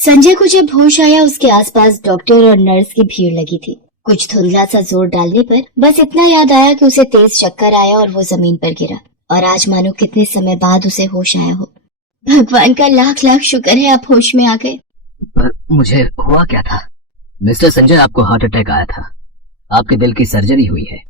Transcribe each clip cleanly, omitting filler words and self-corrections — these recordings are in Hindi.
संजय को जब होश आया उसके आसपास डॉक्टर और नर्स की भीड़ लगी थी। कुछ धुंधला सा जोर डालने पर बस इतना याद आया कि उसे तेज चक्कर आया और वो जमीन पर गिरा, और आज मानो कितने समय बाद उसे होश आया हो। भगवान का लाख लाख शुक्र है आप होश में आ गए। पर मुझे हुआ क्या था? मिस्टर संजय, आपको हार्ट अटैक आया था। आपके दिल की सर्जरी हुई है।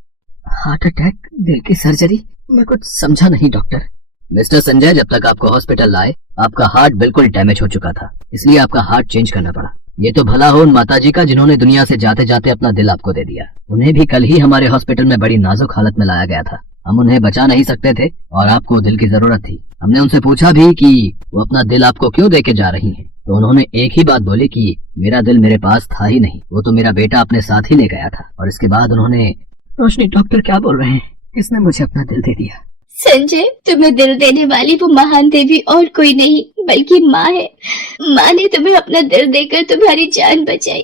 Heart attack? दिल की सर्जरी? मैं कुछ समझा नहीं डॉक्टर। मिस्टर संजय, जब तक आपको हॉस्पिटल लाए आपका हार्ट बिल्कुल डैमेज हो चुका था, इसलिए आपका हार्ट चेंज करना पड़ा। ये तो भला हो उन माताजी का जिन्होंने दुनिया से जाते जाते अपना दिल आपको दे दिया। उन्हें भी कल ही हमारे हॉस्पिटल में बड़ी नाजुक हालत में लाया गया था। हम उन्हें बचा नहीं सकते थे और आपको दिल की जरूरत थी। हमने उनसे पूछा भी कि वो अपना दिल आपको क्यों देके जा रही हैं, तो उन्होंने एक ही बात बोली कि मेरा दिल मेरे पास था ही नहीं, वो तो मेरा बेटा अपने साथ ही ले गया था। और इसके बाद उन्होंने... रोशनी, डॉक्टर क्या बोल रहे हैं? किसने मुझे अपना दिल दे दिया? संजय, तुम्हें दिल देने वाली वो महान देवी और कोई नहीं बल्कि माँ है। माँ ने तुम्हें अपना दिल देकर तुम्हारी जान बचाई।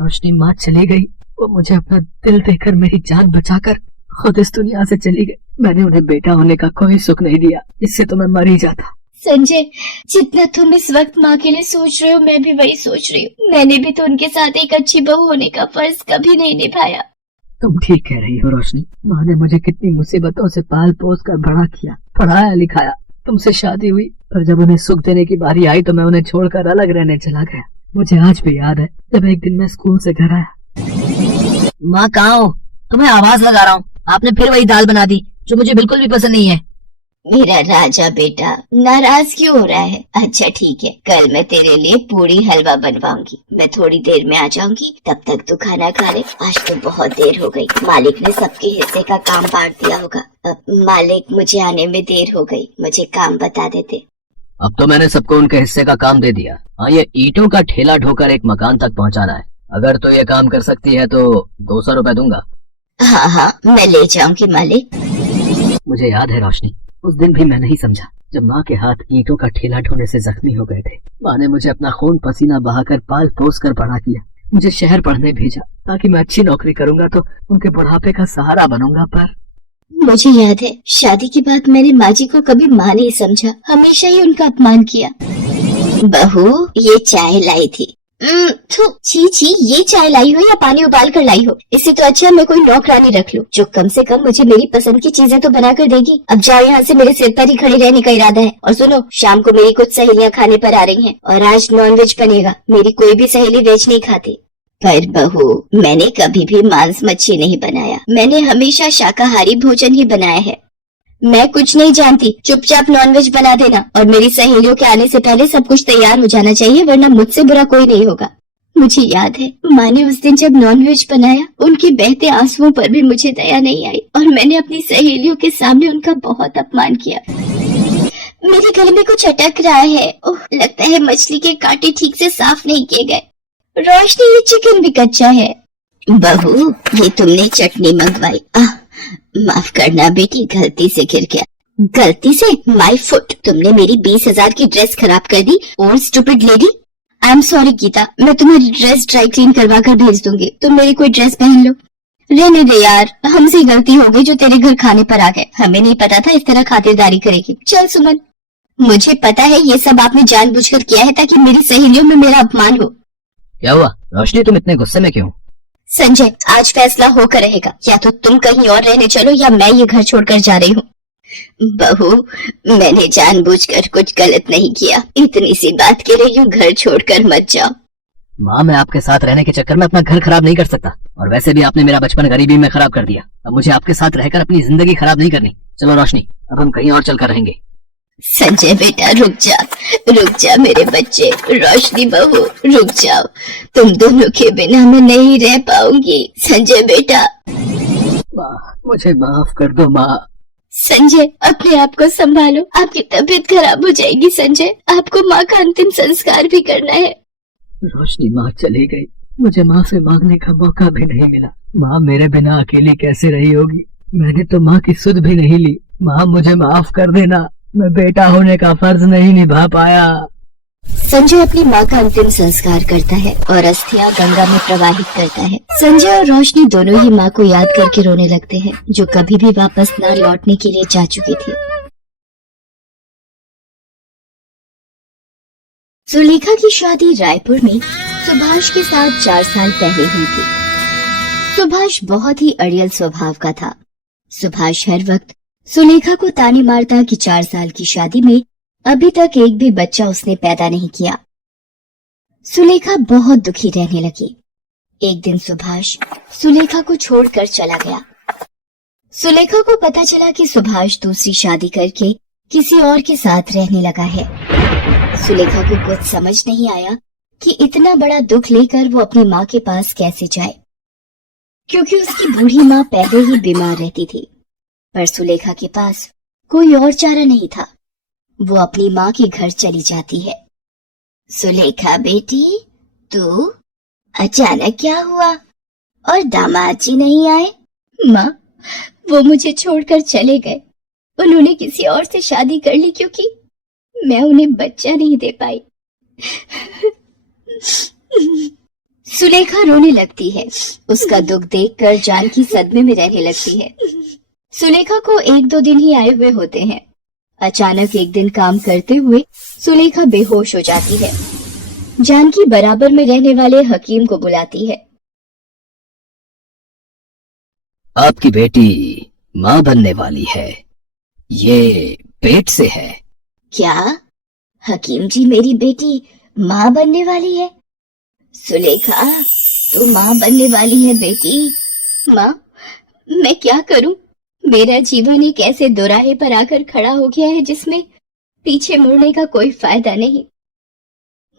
रोशनी, माँ चली गई, वो मुझे अपना दिल देकर मेरी जान बचाकर खुद इस दुनिया से चली गई। मैंने उन्हें बेटा होने का कोई सुख नहीं दिया, इससे तो मैं मर ही जाता। संजय, जितना तुम इस वक्त माँ के लिए सोच रहे हो मैं भी वही सोच रही हूँ। मैंने भी तो उनके साथ एक अच्छी बहू होने का फर्ज कभी नहीं निभाया। तुम ठीक कह रही हो रोशनी। माँ ने मुझे कितनी मुसीबतों से पाल पोस कर बड़ा किया, पढ़ाया लिखाया, तुमसे शादी हुई, पर जब उन्हें सुख देने की बारी आई तो मैं उन्हें छोड़कर अलग रहने चला गया। मुझे आज भी याद है जब एक दिन मैं स्कूल से घर आया। माँ कहाँ हो? तुम्हें आवाज लगा रहा हूँ, आपने फिर वही दाल बना दी जो मुझे बिल्कुल भी पसंद नहीं है। मेरा राजा बेटा, नाराज क्यों हो रहा है? अच्छा ठीक है, कल मैं तेरे लिए पूरी हलवा बनवाऊंगी। मैं थोड़ी देर में आ जाऊंगी, तब तक तू खाना खा ले। आज तो बहुत देर हो गई, मालिक ने सबके हिस्से का काम बांट दिया होगा। मालिक, मुझे आने में देर हो गई, मुझे काम बता देते। अब तो मैंने सबको उनके हिस्से का काम दे दिया। हाँ, ये ईंटों का ठेला ढोकर एक मकान तक पहुँचाना है। अगर तो ये काम कर सकती है तो 200 रुपए दूंगा। हाँ हाँ, मैं ले जाऊंगी मालिक। मुझे याद है रोशनी, उस दिन भी मैं नहीं समझा जब माँ के हाथ ईंटों का ठेला ढोने से जख्मी हो गए थे। माँ ने मुझे अपना खून पसीना बहाकर पाल पोस कर बड़ा किया, मुझे शहर पढ़ने भेजा ताकि मैं अच्छी नौकरी करूंगा तो उनके बुढ़ापे का सहारा बनूंगा। पर मुझे याद है शादी के बाद मैंने माँ जी को कभी माँ नहीं समझा, हमेशा ही उनका अपमान किया। बहू, ये चाय लाई थी। छी छी, ये चाय लाई हो या पानी उबाल कर लाई हो? इससे तो अच्छा मैं कोई नौकरानी रख लूं जो कम से कम मुझे मेरी पसंद की चीजें तो बना कर देगी। अब जाओ यहाँ से, मेरे सिर पर ही खड़े रहने का इरादा है। और सुनो, शाम को मेरी कुछ सहेलियाँ खाने पर आ रही हैं और आज नॉनवेज बनेगा। मेरी कोई भी सहेली वेज नहीं खाती। पर बहू, मैंने कभी भी मांस मच्छी नहीं बनाया, मैंने हमेशा शाकाहारी भोजन ही बनाया है। मैं कुछ नहीं जानती, चुपचाप नॉनवेज बना देना और मेरी सहेलियों के आने से पहले सब कुछ तैयार हो जाना चाहिए, वरना मुझसे बुरा कोई नहीं होगा। मुझे याद है माँ ने उस दिन जब नॉनवेज बनाया, उनके बहते आंसुओं पर भी मुझे दया नहीं आई और मैंने अपनी सहेलियों के सामने उनका बहुत अपमान किया। मेरे गले में कुछ अटक रहा है। ओह, लगता है मछली के कांटे ठीक से साफ नहीं किए गए। रोशनी, ये चिकन भी कच्चा है। बहू, ये तुमने चटनी मंगवाई। माफ करना बेटी, गलती से गिर गया। गलती से? My foot. तुमने मेरी 20,000 की ड्रेस खराब कर दी। और stupid lady, I am sorry Geeta, मैं तुम्हारी ड्रेस ड्राई क्लीन करवा कर भेज दूंगी, तुम मेरी कोई ड्रेस पहन लो। रहने दे यार, हमसे गलती हो गई जो तेरे घर खाने पर आ गए। हमें नहीं पता था इस तरह खातिरदारी करेगी। चल सुमन, मुझे पता है ये सब आपने जानबूझकर किया है ताकि मेरी सहेलियों में मेरा अपमान हो। क्या हुआ रोशनी, तुम इतने गुस्से में क्यों? संजय, आज फैसला होकर रहेगा, या तो तुम कहीं और रहने चलो या मैं ये घर छोड़कर जा रही हूँ। बहू, मैंने जानबूझकर कुछ गलत नहीं किया, इतनी सी बात के लिए यूं घर छोड़कर मत जाओ। माँ, मैं आपके साथ रहने के चक्कर में अपना घर खराब नहीं कर सकता, और वैसे भी आपने मेरा बचपन गरीबी में खराब कर दिया। अब मुझे आपके साथ रहकर अपनी जिंदगी खराब नहीं करनी। चलो रोशनी, अब हम कहीं और चलकर रहेंगे। संजय बेटा, रुक जा मेरे बच्चे। रोशनी बहू, रुक जाओ, तुम दोनों के बिना मैं नहीं रह पाऊंगी। संजय बेटा। माँ, मुझे माफ कर दो माँ। संजय, अपने आप को संभालो, आपकी तबीयत खराब हो जाएगी। संजय, आपको माँ का अंतिम संस्कार भी करना है। रोशनी, माँ चली गई, मुझे माँ से मांगने का मौका भी नहीं मिला। माँ मेरे बिना अकेली कैसे रही होगी? मैंने तो माँ की सुध भी नहीं ली। माँ, मुझे माफ कर देना, मैं बेटा होने का फर्ज नहीं निभा पाया। संजय अपनी माँ का अंतिम संस्कार करता है और अस्थियां गंगा में प्रवाहित करता है। संजय और रोशनी दोनों ही माँ को याद करके रोने लगते हैं, जो कभी भी वापस न लौटने के लिए जा चुकी थी। सुलेखा की शादी रायपुर में सुभाष के साथ 4 साल पहले हुई थी। सुभाष बहुत ही अड़ियल स्वभाव का था। सुभाष हर वक्त सुलेखा को ताने मारता कि 4 साल की शादी में अभी तक एक भी बच्चा उसने पैदा नहीं किया। सुलेखा बहुत दुखी रहने लगी। एक दिन सुभाष सुलेखा को छोड़कर चला गया। सुलेखा को पता चला कि सुभाष दूसरी शादी करके किसी और के साथ रहने लगा है। सुलेखा को कुछ समझ नहीं आया कि इतना बड़ा दुख लेकर वो अपनी माँ के पास कैसे जाए, क्योंकि उसकी बूढ़ी माँ पहले ही बीमार रहती थी। पर सुलेखा के पास कोई और चारा नहीं था। वो अपनी माँ के घर चली जाती है। सुलेखा बेटी, तू अचानक क्या हुआ और दामाद जी नहीं आए? माँ, वो मुझे छोड़कर चले गए। उन्होंने किसी और से शादी कर ली क्योंकि मैं उन्हें बच्चा नहीं दे पाई। सुलेखा रोने लगती है। उसका दुख देखकर जानकी सदमे में रहने लगती है। सुलेखा को 1-2 दिन ही आए हुए होते हैं। अचानक एक दिन काम करते हुए सुलेखा बेहोश हो जाती है। जानकी बराबर में रहने वाले हकीम को बुलाती है। आपकी बेटी माँ बनने वाली है, ये पेट से है। क्या हकीम जी, मेरी बेटी माँ बनने वाली है? सुलेखा, तू माँ बनने वाली है बेटी? माँ, मैं क्या करूं? मेरा जीवन एक ऐसे दोराहे पर आकर खड़ा हो गया है जिसमें पीछे मुड़ने का कोई फायदा नहीं।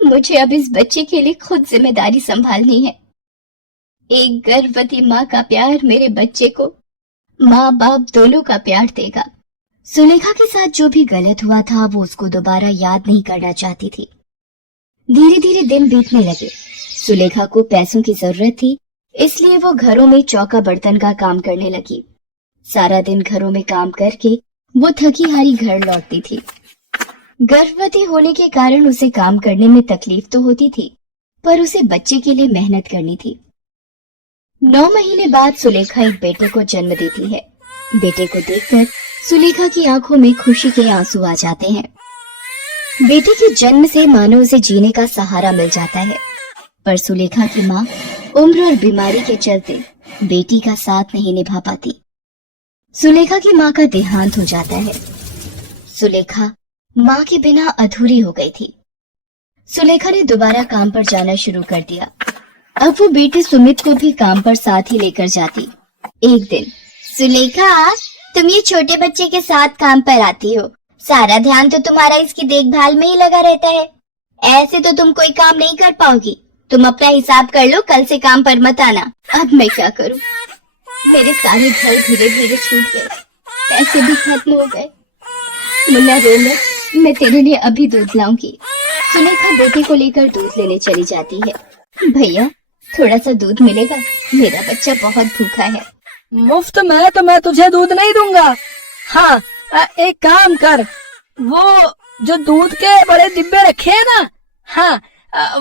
मुझे अब इस बच्चे के लिए खुद जिम्मेदारी संभालनी है। एक गर्भवती माँ का प्यार मेरे बच्चे को माँ बाप दोनों का प्यार देगा। सुलेखा के साथ जो भी गलत हुआ था वो उसको दोबारा याद नहीं करना चाहती थी। धीरे धीरे दिन बीतने लगे। सुलेखा को पैसों की जरूरत थी, इसलिए वो घरों में चौका बर्तन का काम करने लगी। सारा दिन घरों में काम करके वो थकी हारी घर लौटती थी। गर्भवती होने के कारण उसे काम करने में तकलीफ तो होती थी, पर उसे बच्चे के लिए मेहनत करनी थी। 9 महीने बाद सुलेखा एक बेटे को जन्म देती है। बेटे को देखकर सुलेखा की आंखों में खुशी के आंसू आ जाते हैं। बेटे के जन्म से मानो उसे जीने का सहारा मिल जाता है, पर सुलेखा की माँ उम्र और बीमारी के चलते बेटी का साथ नहीं निभा पाती। सुलेखा की माँ का देहांत हो जाता है। सुलेखा माँ के बिना अधूरी हो गई थी। सुलेखा ने दोबारा काम पर जाना शुरू कर दिया। अब वो बेटे सुमित को भी काम पर साथ ही लेकर जाती। एक दिन, सुलेखा, तुम ये छोटे बच्चे के साथ काम पर आती हो, सारा ध्यान तो तुम्हारा इसकी देखभाल में ही लगा रहता है। ऐसे तो तुम कोई काम नहीं कर पाओगी। तुम अपना हिसाब कर लो, कल से काम पर मत आना। अब मैं क्या करूं? मेरे सारे घर धीरे धीरे छूट गए, पैसे भी खत्म हो गए। मुन्ना रो मत, मैं तेरे लिए अभी दूध लाऊंगी। सुलेखा बेटे को लेकर दूध लेने चली जाती है। भैया, थोड़ा सा दूध मिलेगा? मेरा बच्चा बहुत भूखा है। मुफ्त में तो मैं तुझे दूध नहीं दूंगा। हाँ, एक काम कर, वो जो दूध के बड़े डिब्बे रखे हैं ना, हाँ,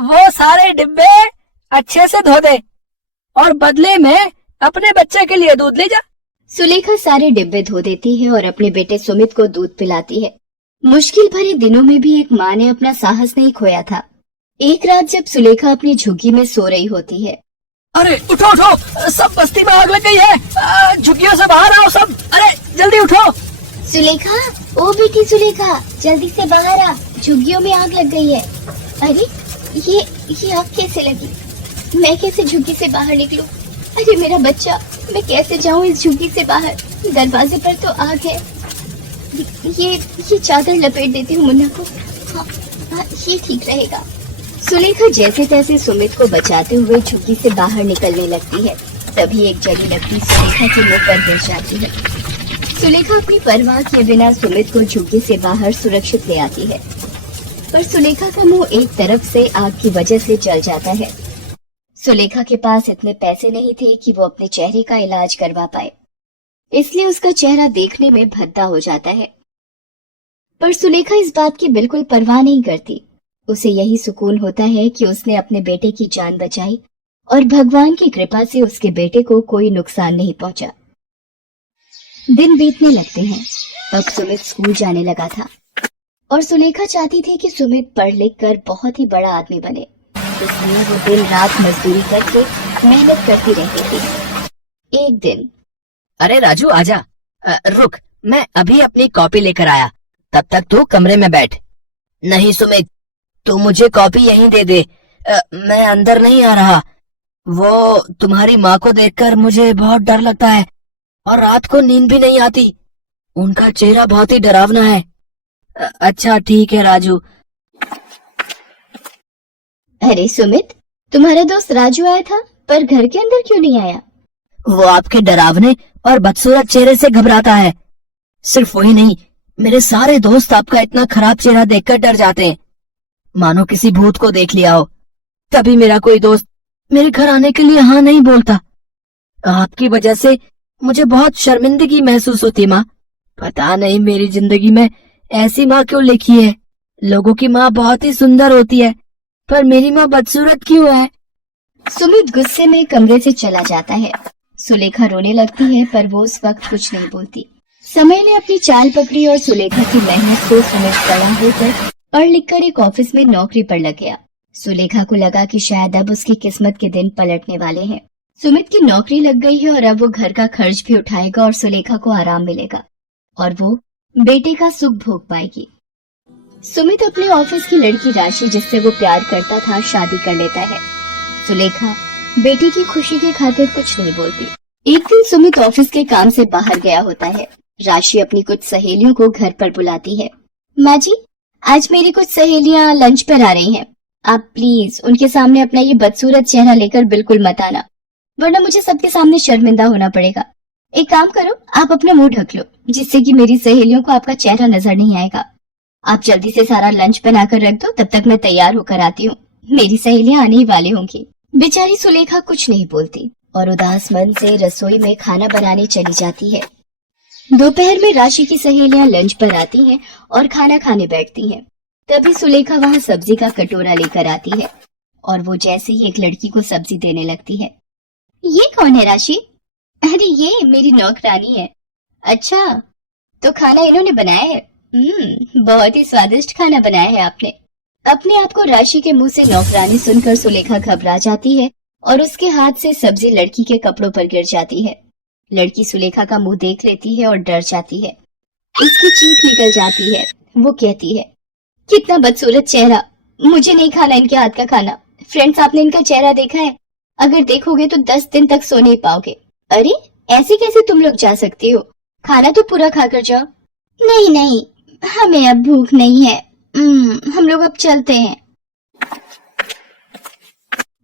वो सारे डिब्बे अच्छे से धो दे और बदले में अपने बच्चे के लिए दूध ले जा। सुलेखा सारे डिब्बे धो देती है और अपने बेटे सुमित को दूध पिलाती है। मुश्किल भरे दिनों में भी एक माँ ने अपना साहस नहीं खोया था। एक रात जब सुलेखा अपनी झुग्गी में सो रही होती है। अरे उठो उठो, सब बस्ती में आग लग गई है, झुग्गियों से बाहर आओ सब। अरे जल्दी उठो। सुलेखा, ओ बेटी सुलेखा, जल्दी से बाहर आ, झुग्गियों में आग लग गई है। अरे ये आग कैसे लगी? मैं कैसे झुग्गी से बाहर निकलूं? अरे मेरा बच्चा, मैं कैसे जाऊं इस झुग्गी से बाहर? दरवाजे पर तो आग है। ये चादर लपेट देती हूँ मुन्ना को। हाँ, ये ठीक रहेगा। सुलेखा जैसे तैसे सुमित को बचाते हुए झुग्गी से बाहर निकलने लगती है। तभी एक जली लकड़ी सुलेखा के मुंह पर गिर जाती है। सुलेखा अपनी परवाह किए बिना सुमित को झुग्गी से बाहर सुरक्षित ले आती है, पर सुलेखा का मुंह एक तरफ से आग की वजह से जल जाता है। सुलेखा के पास इतने पैसे नहीं थे कि वो अपने चेहरे का इलाज करवा पाए, इसलिए उसका चेहरा देखने में भद्दा हो जाता है। पर सुलेखा इस बात की बिल्कुल परवाह नहीं करती। उसे यही सुकून होता है कि उसने अपने बेटे की जान बचाई और भगवान की कृपा से उसके बेटे को कोई नुकसान नहीं पहुंचा। दिन बीतने लगते हैं। अब सुमित स्कूल जाने लगा था और सुलेखा चाहती थी कि सुमित पढ़ लिख कर बहुत ही बड़ा आदमी बने, इसलिए वो दिन रात मजदूरी करके मेहनत करती रहती थी। एक दिन, अरे राजू आजा, रुक, मैं अभी अपनी कॉपी लेकर आया, तब तक तू कमरे में बैठ। नहीं सुमित, तू मुझे कॉपी यहीं दे दे, मैं अंदर नहीं आ रहा। वो तुम्हारी माँ को देखकर मुझे बहुत डर लगता है और रात को नींद भी नहीं आती। उनका चेहरा बहुत ही डरावना है। अच्छा ठीक है राजू। अरे सुमित, तुम्हारा दोस्त राजू आया था, पर घर के अंदर क्यों नहीं आया? वो आपके डरावने और बदसूरत चेहरे से घबराता है। सिर्फ वही नहीं, मेरे सारे दोस्त आपका इतना खराब चेहरा देखकर डर जाते हैं, मानो किसी भूत को देख लिया हो। तभी मेरा कोई दोस्त मेरे घर आने के लिए हाँ नहीं बोलता। आपकी वजह से मुझे बहुत शर्मिंदगी महसूस होती माँ। पता नहीं मेरी जिंदगी में ऐसी माँ क्यों लिखी है। लोगों की माँ बहुत ही सुंदर होती है, पर मेरी माँ बदसूरत क्यों है? सुमित गुस्से में कमरे से चला जाता है। सुलेखा रोने लगती है, पर वो उस वक्त कुछ नहीं बोलती। समय ने अपनी चाल पकड़ी और सुलेखा की मेहनत से सुमित बड़ा होकर पढ़ लिखकर एक ऑफिस में नौकरी पर लग गया। सुलेखा को लगा कि शायद अब उसकी किस्मत के दिन पलटने वाले हैं। सुमित की नौकरी लग गई है और अब वो घर का खर्च भी उठाएगा और सुलेखा को आराम मिलेगा और वो बेटे का सुख भोग पाएगी। सुमित अपने ऑफिस की लड़की राशि, जिससे वो प्यार करता था, शादी कर लेता है। सुलेखा बेटी की खुशी की खातिर कुछ नहीं बोलती। एक दिन सुमित ऑफिस के काम से बाहर गया होता है। राशि अपनी कुछ सहेलियों को घर पर बुलाती है। माँ जी, आज मेरी कुछ सहेलियाँ लंच पर आ रही हैं। आप प्लीज उनके सामने अपना ये बदसूरत चेहरा लेकर बिल्कुल मत आना, वरना मुझे सबके सामने शर्मिंदा होना पड़ेगा। एक काम करो, आप अपना मुंह ढक लो, जिससे कि मेरी सहेलियों को आपका चेहरा नजर नहीं आएगा। आप जल्दी से सारा लंच बनाकर रख दो, तब तक मैं तैयार होकर आती हूँ। मेरी सहेलियाँ आने ही वाली होंगी। बेचारी सुलेखा कुछ नहीं बोलती और उदास मन से रसोई में खाना बनाने चली जाती है। दोपहर में राशि की सहेलियां लंच पर आती हैं और खाना खाने बैठती हैं। तभी सुलेखा वहां सब्जी का कटोरा लेकर आती है और वो जैसे ही एक लड़की को सब्जी देने लगती है। ये कौन है राशि? अरे ये मेरी नौकरानी है। अच्छा, तो खाना इन्होंने बनाया है? बहुत ही स्वादिष्ट खाना बनाया है आपने। अपने आप को राशि के मुंह से नौकरानी सुनकर सुलेखा घबरा जाती है और उसके हाथ से सब्जी लड़की के कपड़ों पर गिर जाती है। लड़की सुलेखा का मुंह देख लेती है और डर जाती है। उसकी चीख निकल जाती है। वो कहती है, कितना बदसूरत चेहरा, मुझे नहीं खाना इनके हाथ का खाना। फ्रेंड्स, आपने इनका चेहरा देखा है? अगर देखोगे तो 10 दिन तक सो नहीं पाओगे। अरे ऐसे कैसे तुम लोग जा सकते हो? खाना तो पूरा खाकर जाओ। नहीं नहीं, हमें अब भूख नहीं है। हम लोग अब चलते हैं।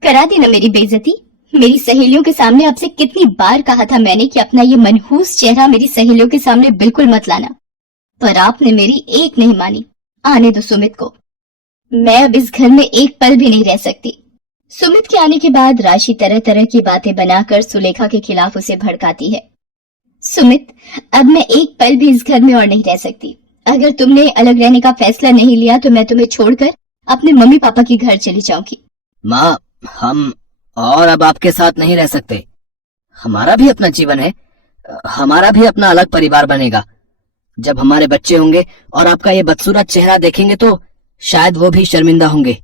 करा दी ना मेरी बेइज्जती। मेरी सहेलियों के सामने आपसे कितनी बार कहा था मैंने कि अपना ये मनहूस चेहरा मेरी सहेलियों के सामने बिल्कुल मत लाना, पर आपने मेरी एक नहीं मानी। आने दो सुमित को, मैं अब इस घर में एक पल भी नहीं रह सकती। सुमित के आने के बाद राशि तरह तरह की बातें बनाकर सुलेखा के खिलाफ उसे भड़काती है। सुमित, अब मैं एक पल भी इस घर में और नहीं रह सकती। अगर तुमने अलग रहने का फैसला नहीं लिया तो मैं तुम्हें छोड़कर अपने मम्मी पापा के घर चली जाऊंगी। माँ, हम और अब आपके साथ नहीं रह सकते। हमारा भी अपना जीवन है, हमारा भी अपना अलग परिवार बनेगा। जब हमारे बच्चे होंगे और आपका ये बदसूरत चेहरा देखेंगे तो शायद वो भी शर्मिंदा होंगे।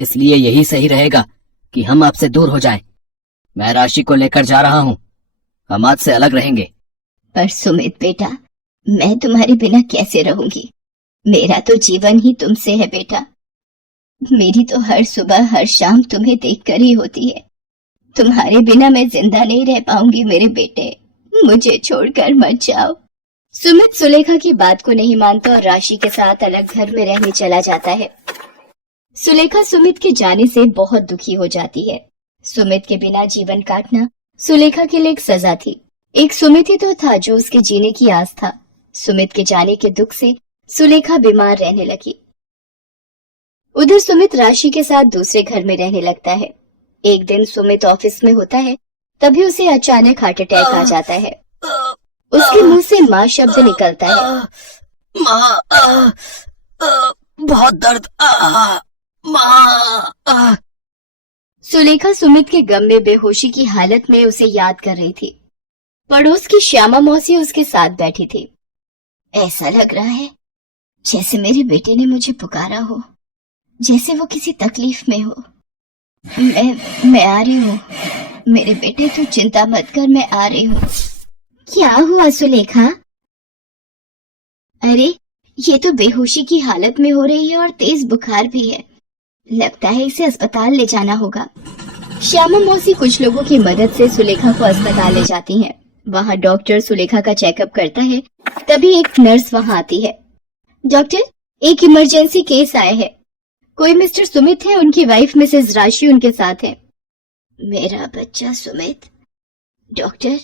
इसलिए यही सही रहेगा कि हम आपसे दूर हो जाएं। मैं राशि को लेकर जा रहा हूँ, हम आज से अलग रहेंगे। पर सुमित बेटा, मैं तुम्हारे बिना कैसे रहूंगी? मेरा तो जीवन ही तुमसे है बेटा। मेरी तो हर सुबह हर शाम तुम्हें देखकर ही होती है। तुम्हारे बिना मैं जिंदा नहीं रह पाऊंगी मेरे बेटे, मुझे छोड़कर मत जाओ। सुमित सुलेखा की बात को नहीं मानता और राशि के साथ अलग घर में रहने चला जाता है। सुलेखा सुमित के जाने से बहुत दुखी हो जाती है। सुमित के बिना जीवन काटना सुलेखा के लिए एक सजा थी। एक सुमित ही तो था जो उसके जीने की आस था। सुमित के जाने के दुख से सुलेखा बीमार रहने लगी। उधर सुमित राशि के साथ दूसरे घर में रहने लगता है। एक दिन सुमित ऑफिस में होता है, तभी उसे अचानक हार्ट अटैक आ जाता है। उसके मुंह से माँ शब्द निकलता है। माँ, बहुत दर्द, माँ। सुलेखा सुमित के गम में बेहोशी की हालत में उसे याद कर रही थी। पड़ोस की श्यामा मौसी उसके साथ बैठी थी। ऐसा लग रहा है जैसे मेरे बेटे ने मुझे पुकारा हो, जैसे वो किसी तकलीफ में हो। मैं आ रही हूँ मेरे बेटे, तू चिंता मत कर, मैं आ रही हूँ। क्या हुआ सुलेखा? अरे ये तो बेहोशी की हालत में हो रही है और तेज बुखार भी है, लगता है इसे अस्पताल ले जाना होगा। श्यामा मौसी कुछ लोगों की मदद से सुलेखा को अस्पताल ले जाती हैं। वहाँ डॉक्टर सुलेखा का चेकअप करता है। तभी एक नर्स वहाँ आती है। डॉक्टर, एक इमरजेंसी केस आया है, कोई मिस्टर सुमित है, उनकी वाइफ मिसेस राशि उनके साथ है। मेरा बच्चा सुमित? डॉक्टर,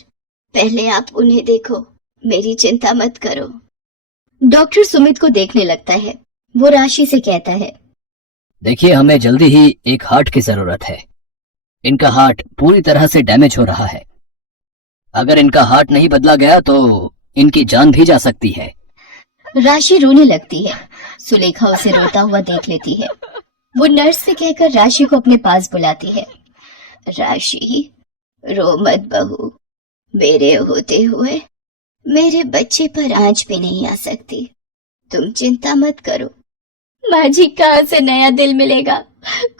पहले आप उन्हें देखो, मेरी चिंता मत करो। डॉक्टर सुमित को देखने लगता है। वो राशि से कहता है, देखिए, हमें जल्दी ही एक हार्ट की जरूरत है। इनका हार्ट पूरी तरह से डैमेज हो रहा है। अगर इनका हार्ट नहीं बदला गया तो इनकी जान भी जा सकती है। राशि रोने लगती है। सुलेखा उसे रोता हुआ देख लेती है। वो नर्स से कहकर राशि को अपने पास बुलाती है। राशि, रो मत बहू, मेरे होते हुए मेरे बच्चे पर आंच भी नहीं आ सकती, तुम चिंता मत करो। माँ जी, कहाँ से नया दिल मिलेगा?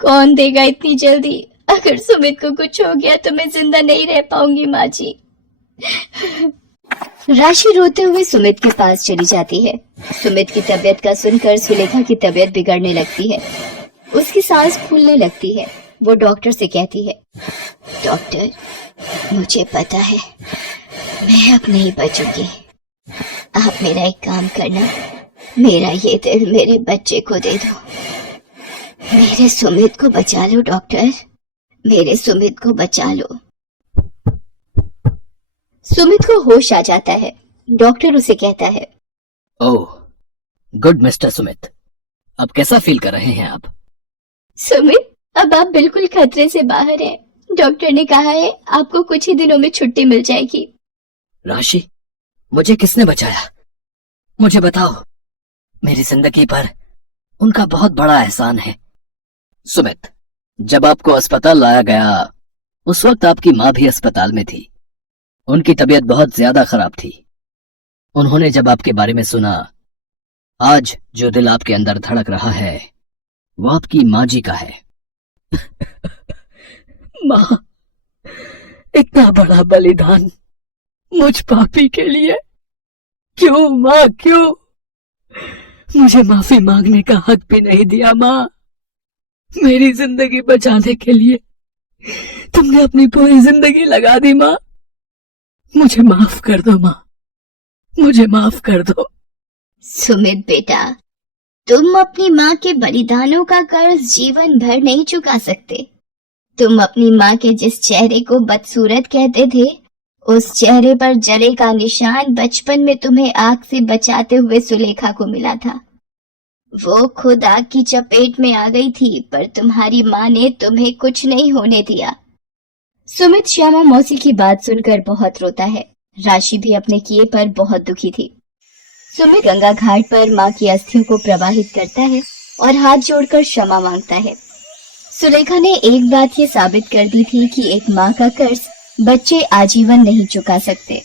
कौन देगा इतनी जल्दी? अगर सुमित को कुछ हो गया तो मैं जिंदा नहीं रह पाऊंगी माँ जी। राशि रोते हुए सुमित के पास चली जाती है। सुमित की तबीयत का सुनकर सुलेखा की तबीयत बिगड़ने लगती है। उसकी सांस फूलने लगती है। वो डॉक्टर से कहती है, डॉक्टर, मुझे पता है मैं अब नहीं बचूंगी। आप मेरा एक काम करना, मेरा ये दिल मेरे बच्चे को दे दो। मेरे सुमित को बचा लो डॉक्टर, मेरे सुमित को बचा लो। सुमित को होश आ जाता है। डॉक्टर उसे कहता है, ओह गुड मिस्टर सुमित, अब कैसा फील कर रहे हैं आप? सुमित, अब आप बिल्कुल खतरे से बाहर हैं। डॉक्टर ने कहा है आपको कुछ ही दिनों में छुट्टी मिल जाएगी। राशि, मुझे किसने बचाया? मुझे बताओ। मेरी जिंदगी पर उनका बहुत बड़ा एहसान है। सुमित, जब आपको अस्पताल लाया गया उस वक्त आपकी माँ भी अस्पताल में थी। उनकी तबीयत बहुत ज्यादा खराब थी। उन्होंने जब आपके बारे में सुना, आज जो दिल आपके अंदर धड़क रहा है वो आपकी माँ जी का है। माँ, इतना बड़ा बलिदान मुझ पापी के लिए क्यों माँ, क्यों? मुझे माफी मांगने का हक भी नहीं दिया माँ। मेरी जिंदगी बचाने के लिए तुमने अपनी पूरी जिंदगी लगा दी माँ। मुझे माफ कर दो माँ, मुझे माफ कर दो। सुमित बेटा, तुम अपनी माँ के बलिदानों का कर्ज जीवन भर नहीं चुका सकते। तुम अपनी माँ के जिस चेहरे को बदसूरत कहते थे, उस चेहरे पर जले का निशान बचपन में तुम्हें आग से बचाते हुए सुलेखा को मिला था। वो खुद आग की चपेट में आ गई थी, पर तुम्हारी माँ ने तुम्हें कुछ नहीं होने दिया। सुमित श्यामा मौसी की बात सुनकर बहुत रोता है। राशि भी अपने किए पर बहुत दुखी थी। सुमित गंगा घाट पर माँ की अस्थियों को प्रवाहित करता है और हाथ जोड़कर क्षमा मांगता है। सुलेखा ने एक बात ये साबित कर दी थी कि एक माँ का कर्ज बच्चे आजीवन नहीं चुका सकते।